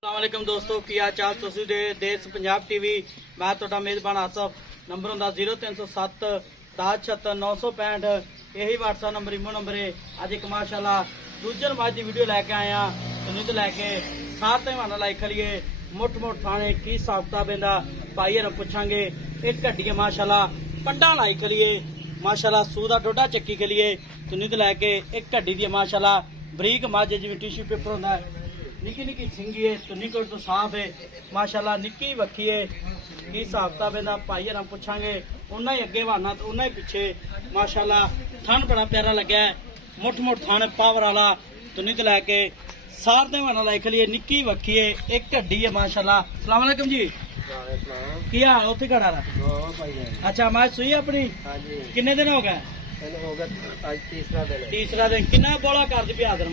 अस्सलामुअलैकुम दोस्तों की हाल चाल तुसी दे देश पंजाब टीवी मैं तुहाडा मेजबान आसफ नंबर हुंदा 0307 10 76 965 यही व्हाट्सएप नंबर इमो नंबर है। अज एक माशाल्लाह दूजन माज की वीडियो लैके आया तुझ लैके सार तेवाना लाई खड़िए मुठ मुठ थाने की हिसाब किताब इहदा भाई हर पुछांगे। एक घटिए माशाल्लाह पंडा लाई खड़िए माशाल्लाह सूदा डोडा चक्की खड़िए तुझ लैके एक घटी दी माशाल्लाह बरीक मज जिवें टिश्यू पेपर होंदा है निकी निकी सिंगी है तो निकट तो साफ है माशाल्लाह निक्की वक्खी है की हिसाब किताब इहदा भाई हर पुछांगे। उन्ना ही अगे बहाना तो उन्ना ही पिछे माशाल्लाह थन बड़ा प्यारा लग्या है मुठ मुठ थन पावर वाला तो नित लैके सार दे बहाना लाई खली है निक्की वक्खी है एक हड्डी है माशाल्लाह। अस्सलाम वालेकुम जी की हाल उत्थे खड़ा रहा अच्छा मैं सुई अपनी किन्ने दिन हो गए तीसरा दिन किन्ना बोला कर दी प्यादर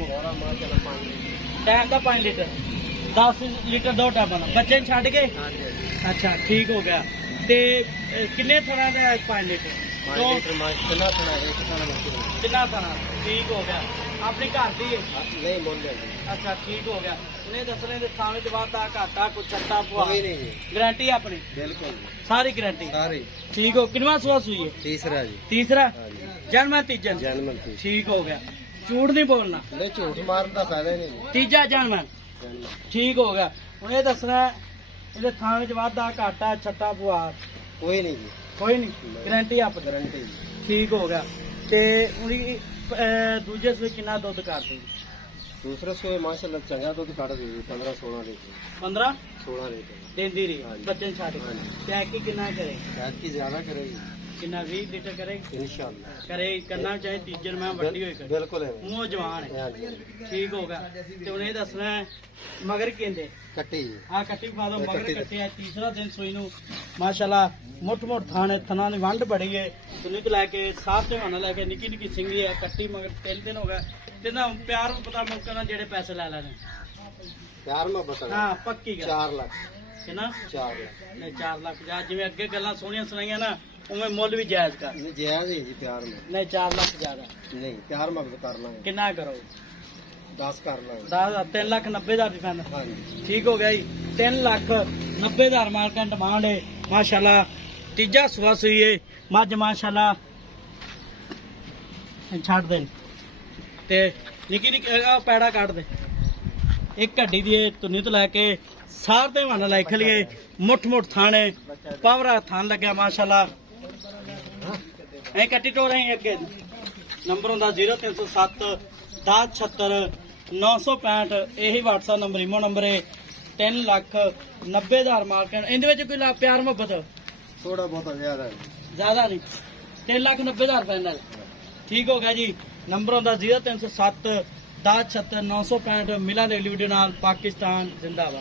टाइम का 5 लीटर 10 लीटर दो टाइम बच्चे छड़ के अच्छा ठीक हो गया ते किन्ने थना का 5 लीटर कितना थना ठीक हो गया अपनी घर दी अच्छा ठीक हो गया उन्हें दसने के थाने के बाद घाटा कुछ छट्टा पुआ गारंटी अपनी बिल्कुल सारी गारंटी ठीक हो किनवा सुहा सुई है तीसरा जन्म तीजन ठीक हो गया झूठ नहीं बोलना झूठ मारन का फायदा ही नहीं तीजा जन्म ठीक हो गया हूँ ये दसना ये थाने च वाधा घाटा छट्टा पुआर कोई नहीं गारंटी आप गारंटी ठीक हो गया ते दूजे सूए कितना दुध कर दी दूसरे सूए माशाल्लाह चंगा दुध कट दी 15-16 लीटर 15-16 लीटर देंदी रही बच्चे छड़ के कितना करे की ज्यादा करेगी कितना 20 लीटर करेगी इंशाल्लाह करे करना चाहे तीजन मैं वड्डी होई बिल्कुल मुंह जवान है ठीक हो गया ते उन्हें दसना मगर कहंदे कट्टी हां कट्टी पा दो मगर कट्टी है तीसरा दिन सोई नु माशाल्लाह मुठ मुठ थाने थना दी वंड बड़ी है तुनिक लेके साफ ते होना लेके निकी निकी सिंगी है कट्टी मगर 3 दिन हो गया ते ना प्यार में पता मुमकिन जेड़े पैसे ले लेने प्यार में बता हां पक्की गल 4 लाख किना 4 लाख नहीं 4 लाख जिवें अगे गल्लां सोहणियां सुनाइयां ना उमें मुल भी जायज कर जायज ही जी प्यार में नहीं 4 लाख ज्यादा नहीं प्यार में कर लांगे कितना करो 10 कर लांगे 3,90,000 की फैन हां ठीक हो गया जी 3,90,000 मार्केट डिमांड है माशाल्लाह तीजा सुहा सुई है मज माशाल्लाह छड़ दे ते निकी निकी पैड़ा काट दे एक हड्डी दी तुनी तो लैके सार दे बहाना लाई खलिए मुठ मुठ थाने पावरा थान लग्या माशाल्लाह कट्टी टोर अगे नंबर होंदा 0307 10 76 965 यही व्हाट्सएप नंबर इमो नंबर है 3,90,000 मार्केट इन कोई प्यार मोहब्बत थोड़ा बहुत ज्यादा नहीं 3,90,000 फाइनल ठीक हो गया जी। नंबर होंदा 0307 10 76 965 मिला अगली वीडियो नाल पाकिस्तान जिंदाबाद।